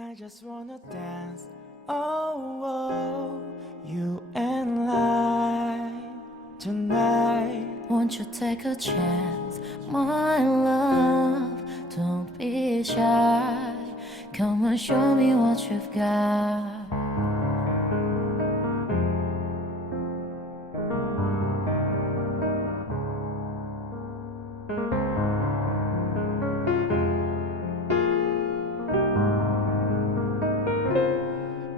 I just wanna dance, oh, oh, you and I tonight. Won't you take a chance, my love? Don't be shy. Come and show me what you've got.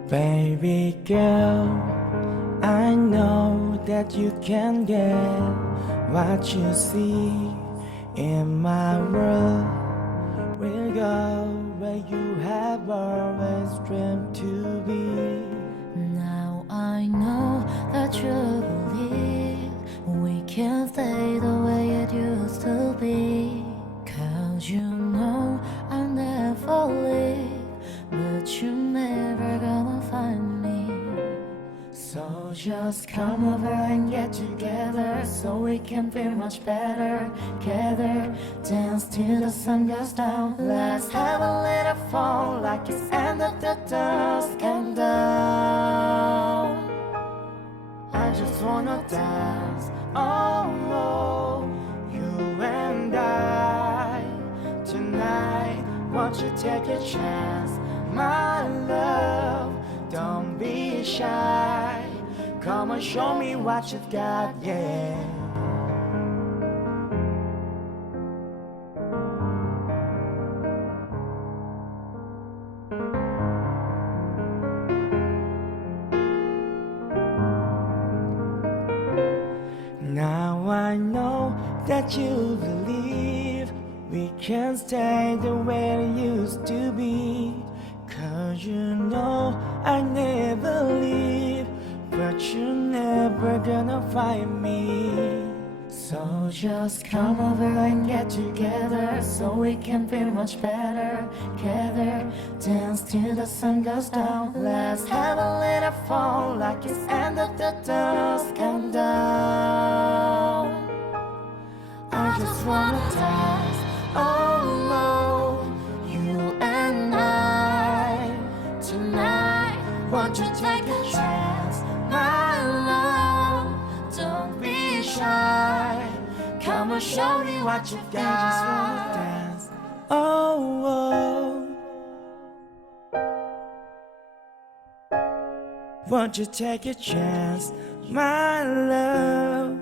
Baby girl, I know that you can get what you see in my world. We'll go where you have always dreamed to be. Now I know that you believe we can stay the way it used to be. 'Cause you know I'll never leave, but you're never gonna find me. So just come over and get together, so we can feel much better. Together, dance till the sun goes down. Let's have a little fun, like it's end of the dusk and down. I just wanna dance, oh, oh, you and I tonight. Won't you take a chance, my love? Don't be shy. Come and show me what you've got, yeah. Now I know that you believe we can stay the way it used to be. 'Cause you know I never leave, but you're never gonna find me. So just come over and get together, so we can feel much better. Together, dance till the sun goes down. Let's have a little fun, like it's end of the dusk and down. I just wanna dance, oh no, you and I tonight. Won't you take a chance, my love? Don't be shy. Come and show me what you've got. I just wanna dance, oh, oh. Won't you take a chance, my love?